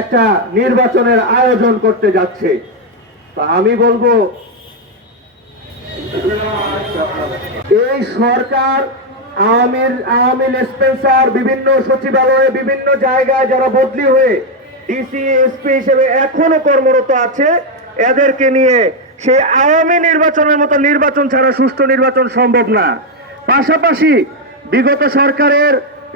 একটা নির্বাচনের আয়োজন করতে যাচ্ছে। তো আমি বলবো এই সরকার আওয়ামী স্পেন্সার বিভিন্ন সচিবালয়ে বিভিন্ন জায়গায় যারা বদলি হয়ে ডিসি এসপি হিসেবে এখনো কর্মরত আছে, এদেরকে নিয়ে সেই আওয়ামী নির্বাচনের মতো নির্বাচন ছাড়া সুষ্ঠু নির্বাচন সম্ভব না। পাশাপাশি বিগত সরকারের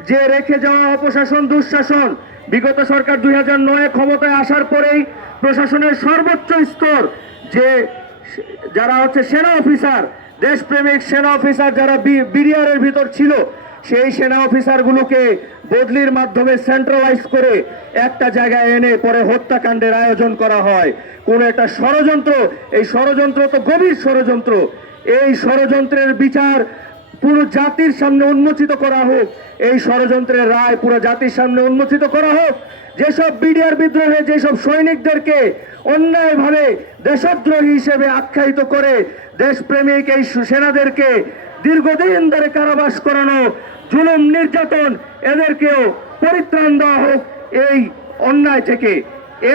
যে রেখে যাওয়া অপশাসন দুঃশাসন, বিগত সরকার 2009 ক্ষমতায় আসার পরেই প্রশাসনের সর্বোচ্চ স্তর যে যারা সেনা অফিসার, দেশপ্রেমিক সেনা অফিসার যারা বিডিআরের ভিতর ছিল, সেই সেনা অফিসারগুলোকে বদলির মাধ্যমে সেন্ট্রালাইজ করে একটা জায়গায় এনে পরে হত্যাকাণ্ডের আয়োজন করা হয়। কোন একটা ষড়যন্ত্র, এই ষড়যন্ত্র তো গভীর ষড়যন্ত্র। এই ষড়যন্ত্রের বিচার পুরো জাতির সামনে উন্মোচিত করা হোক, এই ষড়যন্ত্রের রায় পুরো জাতির সামনে উন্মোচিত করা হোক। যেসব বিডিআর বিদ্রোহে যেসব সৈনিকদেরকে অন্যায়ভাবে দেশদ্রোহী হিসেবে আখ্যায়িত করে দেশপ্রেমিক এই সেনাদেরকে দীর্ঘদিন ধরে কারাবাস করানো, জুলুম নির্যাতন, এদেরকেও পরিত্রাণ দেওয়া হোক এই অন্যায় থেকে।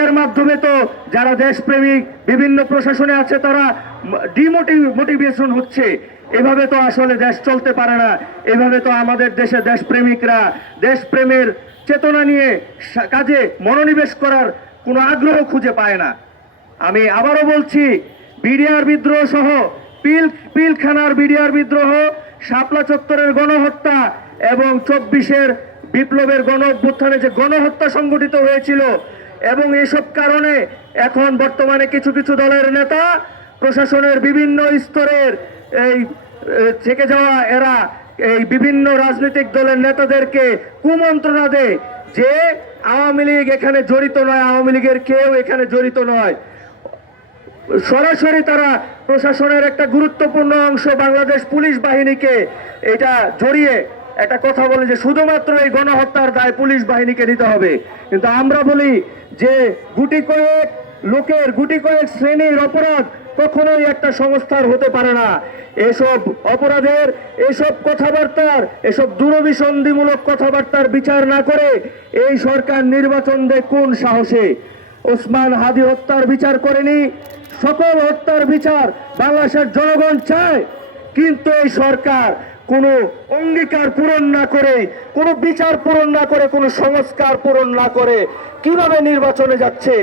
এর মাধ্যমে তো যারা দেশপ্রেমিক বিভিন্ন প্রশাসনে আছে তারা ডিমোটিভেশন হচ্ছে। এভাবে তো আসলে দেশ চলতে পারে না। এভাবে তো আমাদের দেশে দেশপ্রেমিকরা দেশপ্রেমের চেতনা নিয়ে কাজে মনোনিবেশ করার কোনো আগ্রহ খুঁজে পায় না। আমি আবারও বলছি, বিডিআর বিদ্রোহ সহ পিলখানার বিডিআর বিদ্রোহ, শাপলা চত্বরের গণহত্যা এবং 24-এর বিপ্লবের গণ অভ্যুত্থানে যে গণহত্যা সংগঠিত হয়েছিল, এবং এসব কারণে এখন বর্তমানে কিছু কিছু দলের নেতা প্রশাসনের বিভিন্ন স্তরের এই থেকে যাওয়া এরা এই বিভিন্ন রাজনৈতিক দলের নেতাদেরকে কুমন্ত্রণা দেয় যে আওয়ামী লীগ এখানে জড়িত নয়, আওয়ামী লীগের কেউ এখানে জড়িত নয়। সরাসরি তারা প্রশাসনের একটা গুরুত্বপূর্ণ অংশ বাংলাদেশ পুলিশ বাহিনীকে এটা জড়িয়ে একটা কথা বলে যে শুধুমাত্র এই গণহত্যার দায় পুলিশ বাহিনীকে নিতে হবে। কিন্তু আমরা বলি যে গুটি কয়েক লোকের, গুটি কয়েক শ্রেণীর অপরাধ কখনোই একটা সংস্থার হতে পারে না। এসব অপরাধের, এসব কথাবার্তার, এসব দূরভিসন্ধিমূলক কথাবার্তার বিচার না করে এই সরকার নির্বাচন দেয় কোন সাহসে? ওসমান হাদি হত্যার বিচার করেনি, সকল হত্যার বিচার বাংলাদেশের জনগণ চায়। কিন্তু এই সরকার কোনো অঙ্গীকার পূরণ না করে, কোনো বিচার পূরণ না করে, কোনো সংস্কার পূরণ না করে কিভাবে নির্বাচনে যাচ্ছে?